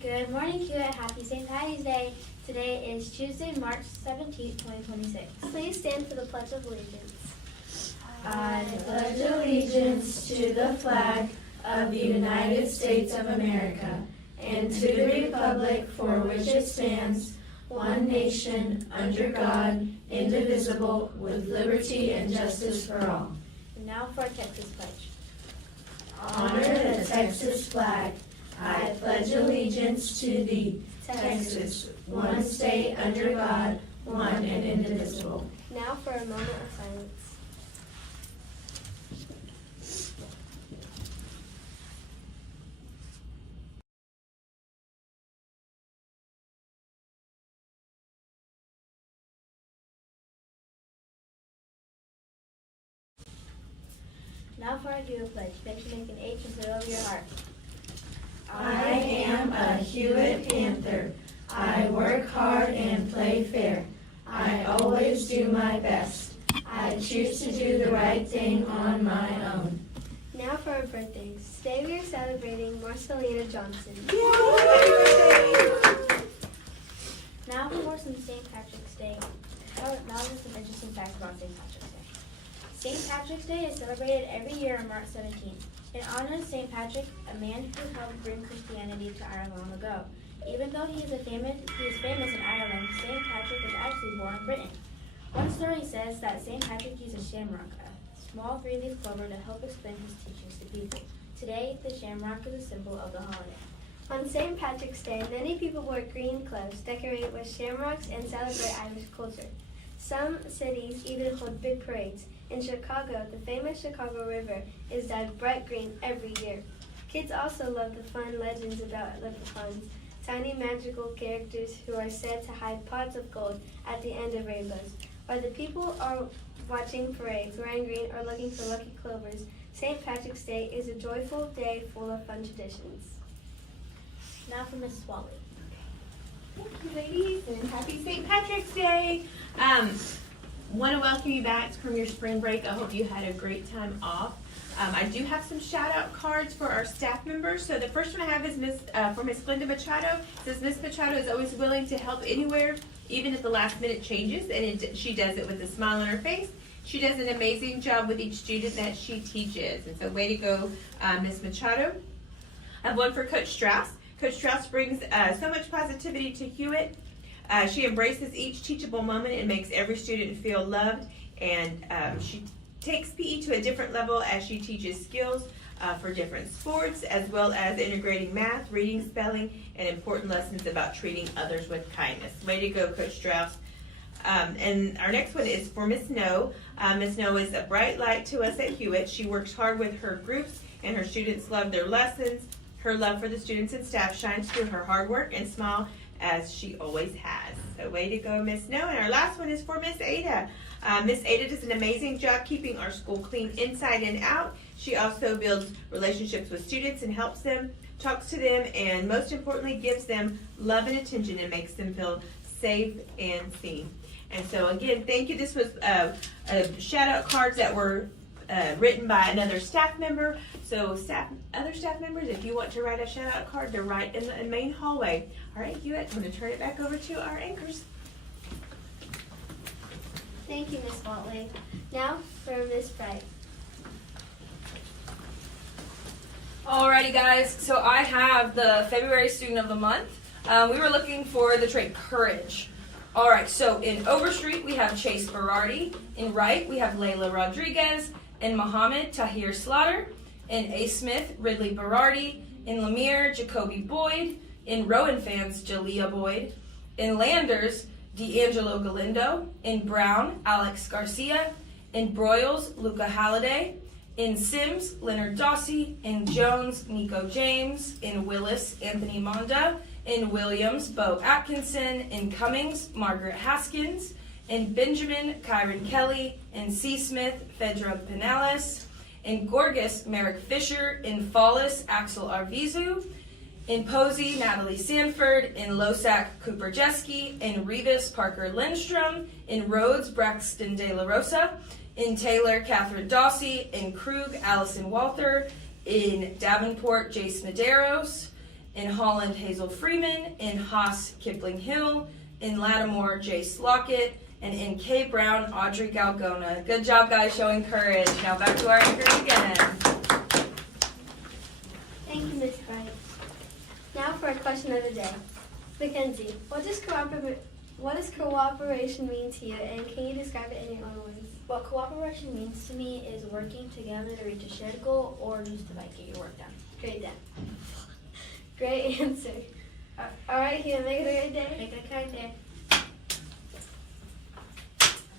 Good morning, Hewitt. Happy St. Patty's Day. Today is Tuesday, March 17th, 2026. Please stand for the Pledge of Allegiance. I pledge allegiance to the flag of the United States of America and to the republic for which it stands, one nation, under God, indivisible, with liberty and justice for all. And now for our Texas Pledge. Honor the Texas flag. I pledge allegiance to thee, Texas, one state under God, one and indivisible. Now for a moment of silence. Now for our Hewitt Pledge. Mention make an H and put it over your heart. I am a Hewitt Panther. I work hard and play fair. I always do my best. I choose to do the right thing on my own. Now for our birthdays. Today we are celebrating Marcelina Johnson. Now for some St. Patrick's Day. Now there's some interesting facts about St. Patrick's Day. St. Patrick's Day is celebrated every year on March 17th. In honor of St. Patrick, a man who helped bring Christianity to Ireland long ago. Even though he is famous in Ireland, St. Patrick was actually born in Britain. One story says that St. Patrick used a shamrock, a small three-leaf clover, to help explain his teachings to people. Today, the shamrock is a symbol of the holiday. On St. Patrick's Day, many people wear green clothes decorated with shamrocks and celebrate Irish culture. Some cities even hold big parades. In Chicago, the famous Chicago River is dyed bright green every year. Kids also love the fun legends about leprechauns, tiny magical characters who are said to hide pots of gold at the end of rainbows. While the people are watching parades, wearing green, or looking for lucky clovers, St. Patrick's Day is a joyful day full of fun traditions. Now for Mrs. Wally. Thank you, ladies, and happy St. Patrick's Day. Want to welcome you back from your spring break. I hope you had a great time off. I do have some shout-out cards for our staff members. So the first one I have is for Miss Glenda Machado. It says Miss Machado is always willing to help anywhere, even if the last minute changes, and she does it with a smile on her face. She does an amazing job with each student that she teaches, and so way to go, Miss Machado. I have one for Coach Strauss. Coach Strauss brings so much positivity to Hewitt. She embraces each teachable moment and makes every student feel loved, and she takes PE to a different level as she teaches skills for different sports, as well as integrating math, reading, spelling, and important lessons about treating others with kindness. Way to go, Coach Strauss. And our next one is for Miss No. Miss No is a bright light to us at Hewitt. She works hard with her groups, and her students love their lessons. Her love for the students and staff shines through her hard work and smile, as she always has. So way to go, Miss No. And our last one is for Miss Ada. Miss Ada does an amazing job keeping our school clean inside and out. She also builds relationships with students and helps them, talks to them, and most importantly gives them love and attention and makes them feel safe and seen. And so again, thank you. This was shout out cards that were written by another staff member. So other staff members, if you want to write a shout out card, they're right in the main hallway. All right, Hewitt, I'm going to turn it back over to our anchors. Thank you, Miss Watley. Now for Miss Bright. Alrighty, guys. So I have the February Student of the Month. We were looking for the trait Courage. Alright, so in Overstreet we have Chase Berardi. In Wright we have Layla Rodriguez. in Muhammad, Tahir Slaughter, in A. Smith, Ridley Berardi, in Lemire, Jacoby Boyd, in Rowan fans, Jalea Boyd, in Landers, D'Angelo Galindo, in Brown, Alex Garcia, in Broyles, Luca Halliday, in Sims, Leonard Dossie, in Jones, Nico James, in Willis, Anthony Monda, in Williams, Bo Atkinson, in Cummings, Margaret Haskins, in Benjamin, Kyron Kelly, in C. Smith, Fedra Pinales, in Gorgas, Merrick Fisher, in Fallis, Axel Arvizu, in Posey, Natalie Sanford, in Losac, Cooper Jeske, in Rivas, Parker Lindstrom, in Rhodes, Braxton De La Rosa, in Taylor, Catherine Dossie, in Krug, Allison Walther, in Davenport, Jace Medeiros, in Holland, Hazel Freeman, in Haas, Kipling Hill, in Lattimore, Jace Lockett, and in K. Brown, Audrey Galgona. Good job, guys, showing courage. Now back to our anchors again. Thank you, Miss Bright. Now for a question of the day. Mackenzie, what does cooperation mean to you, and can you describe it in your own words? What cooperation means to me is working together to reach a shared goal or just to get your work done. Great, Dan. Great answer. All right, Hugh, make it a great day. Make it a great day.